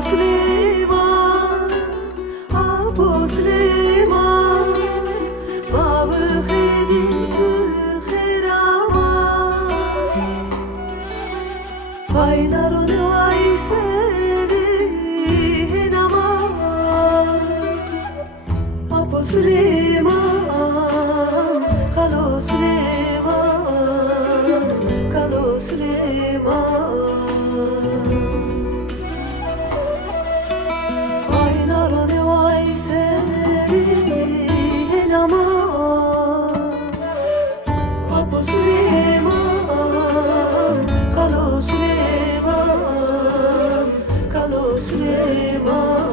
Süleyman, Abu Süleyman, Babı Xedin tu Xeraman, Faynaronu ay seri henaman, Abu Süleyman, Kalo Süleyman, Kalo Süleyman. Abu Süleyman, Kalo Süleyman, Kalo Süleyman.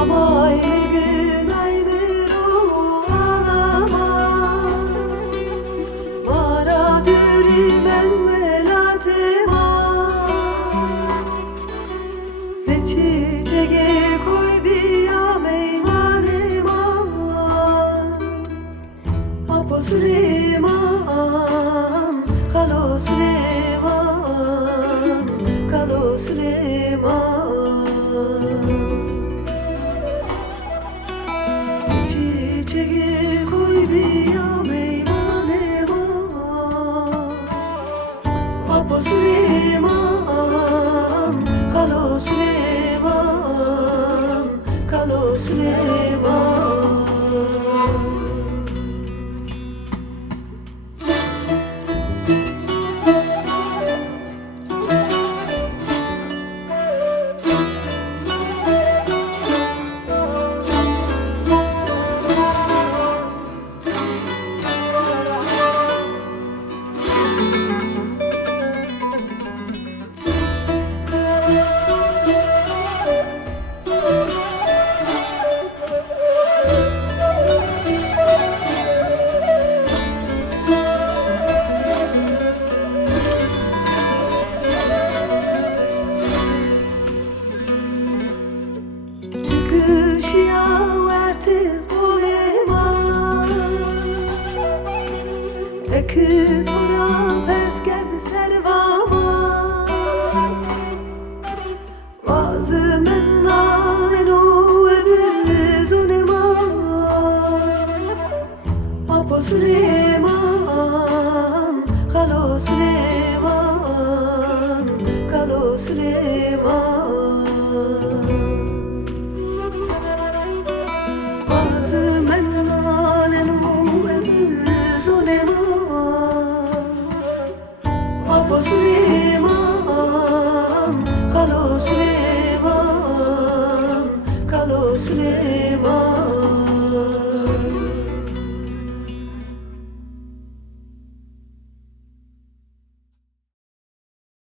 Ama gün ay mero ağlama, Mara dürümen velatema, Seçicege koy biya meyvanema, Abu Süleyman, Kalo Süleyman, Kalo Süleyman. Çiçeği koy biya meyvanema, Abu Süleyman, Kalo Süleyman, Kalo Süleyman. Eki tora pes geldi servama, Vazı mennal eno ebiz unema, Abu Süleyman, Kalo Süleyman, Kalo Süleyman.